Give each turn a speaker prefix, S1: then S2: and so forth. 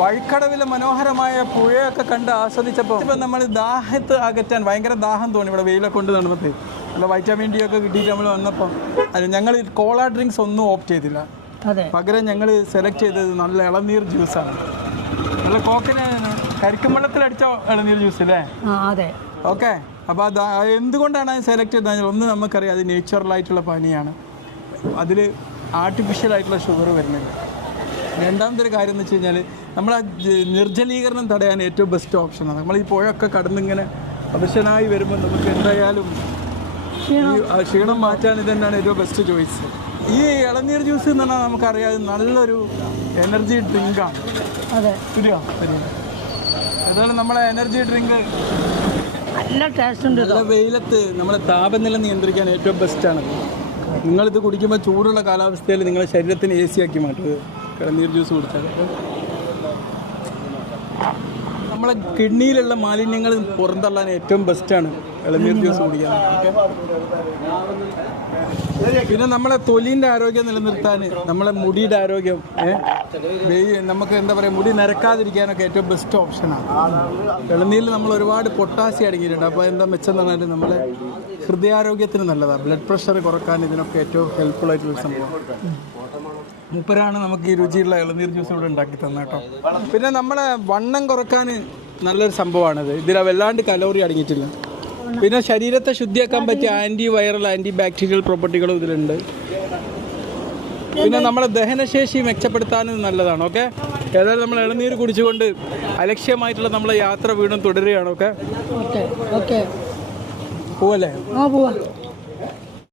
S1: വഴിക്കടവിലെ മനോഹരമായ പുഴയൊക്കെ കണ്ട് ആസ്വദിച്ചപ്പോൾ ഇപ്പം നമ്മൾ ദാഹത്ത് അകറ്റാൻ ഭയങ്കര ദാഹം തോന്നി ഇവിടെ വെയിലൊക്കെ കൊണ്ട് നടന്നപ്പോൾ നല്ല വൈറ്റമിൻ ഡി ഒക്കെ കിട്ടിയിട്ട് നമ്മൾ വന്നപ്പോൾ അല്ല ഞങ്ങൾ കോള ഡ്രിങ്ക്സ് ഒന്നും ഓപ്റ്റ് ചെയ്തില്ല. പകരം ഞങ്ങൾ സെലക്ട് ചെയ്തത് നല്ല ഇളനീർ ജ്യൂസാണ് നല്ല കോക്കിന് കരിക്കും വെള്ളത്തിലടിച്ച ഇളനീർ ജ്യൂസ് അല്ലേ
S2: അതെ.
S1: ഓക്കെ. അപ്പോൾ അത് എന്തുകൊണ്ടാണ് അത് സെലക്ട് ചെയ്തത് ഒന്ന് നമുക്കറിയാം. അത് നേച്ചുറലായിട്ടുള്ള പാനീയമാണ് അതിൽ ആർട്ടിഫിഷ്യൽ ആയിട്ടുള്ള ഷുഗർ വരുന്നില്ല രണ്ടാമത്തെ ഒരു കാര്യം എന്ന് വെച്ച് കഴിഞ്ഞാൽ നമ്മൾ ആ നിർജലീകരണം തടയാൻ ഏറ്റവും ബെസ്റ്റ് ഓപ്ഷനാണ് നമ്മൾ ഈ പുഴയൊക്കെ കടന്നിങ്ങനെ അവശനായി വരുമ്പോൾ നമുക്ക് എന്തായാലും ക്ഷീണം. മാറ്റാൻ ഇത് തന്നെയാണ് ഏറ്റവും ബെസ്റ്റ് ചോയ്സ് ഈ ഇളനീർ ജ്യൂസ് എന്ന് പറഞ്ഞാൽ നമുക്കറിയാം നല്ലൊരു എനർജി ഡ്രിങ്കാണ്
S2: അതെ.
S1: ശരിയോ? ശരി അതുപോലെ നമ്മളെ എനർജി ഡ്രിങ്ക്
S2: നല്ല ടേസ്റ്റ് ഉണ്ട്
S1: നല്ല വെയിലത്ത് നമ്മുടെ താപനില നിയന്ത്രിക്കാൻ ഏറ്റവും ബെസ്റ്റാണ് നിങ്ങളിത് കുടിക്കുമ്പോൾ ചൂടുള്ള കാലാവസ്ഥയിൽ നിങ്ങളുടെ ശരീരത്തിന് എ സി ആക്കി മാറ്റും കിളനീർ ജ്യൂസ് കുടിച്ചാൽ നമ്മളെ കിഡ്നിയിലുള്ള മാലിന്യങ്ങൾ പുറന്തള്ളാൻ ഏറ്റവും ബെസ്റ്റാണ് ഇളനീർ ജ്യൂസ് കുടിക്കാൻ. പിന്നെ നമ്മളെ തൊലിന്റെ ആരോഗ്യം നിലനിർത്താൻ നമ്മളെ മുടിയുടെ ആരോഗ്യം നമുക്ക് എന്താ പറയുക മുടി നരക്കാതിരിക്കാനൊക്കെ ഏറ്റവും ബെസ്റ്റ് ഓപ്ഷനാണ് ഇളനീരിൽ നമ്മൾ ഒരുപാട് പൊട്ടാസ്യം അടങ്ങിയിട്ടുണ്ട്. അപ്പോൾ എന്താ മെച്ചം എന്ന് പറഞ്ഞാൽ നമ്മളെ ഹൃദയാരോഗ്യത്തിന് നല്ലതാണ് ബ്ലഡ് പ്രഷർ കുറയ്ക്കാൻ ഇതിനൊക്കെ ഏറ്റവും ഹെൽപ്ഫുൾ ആയിട്ടുള്ള സംഭവം. മൂപ്പരാണ് നമുക്ക് ഈ രുചിയുള്ള ഇളനീർ ജ്യൂസ് ഇവിടെ ഉണ്ടാക്കി തന്നെ കേട്ടോ. പിന്നെ നമ്മളെ വണ്ണം കുറയ്ക്കാൻ നല്ലൊരു സംഭവമാണിത്. ഇതിൽ വല്ലാണ്ട് കലോറി അടങ്ങിയിട്ടില്ല. പിന്നെ ശരീരത്തെ ശുദ്ധിയാക്കാൻ പറ്റിയ ആന്റി വൈറൽ ആന്റി ബാക്ടീരിയൽ പ്രോപ്പർട്ടികളും ഇതിലുണ്ട്. പിന്നെ നമ്മുടെ ദഹനശേഷി മെച്ചപ്പെടുത്താനും നല്ലതാണ് ഓക്കെ ഏതായാലും നമ്മൾ ഇളനീര് കുടിച്ചുകൊണ്ട് അലക്ഷ്യമായിട്ടുള്ള നമ്മളെ യാത്ര വീണ്ടും തുടരുകയാണ് ഓക്കെ പോവല്ലേ?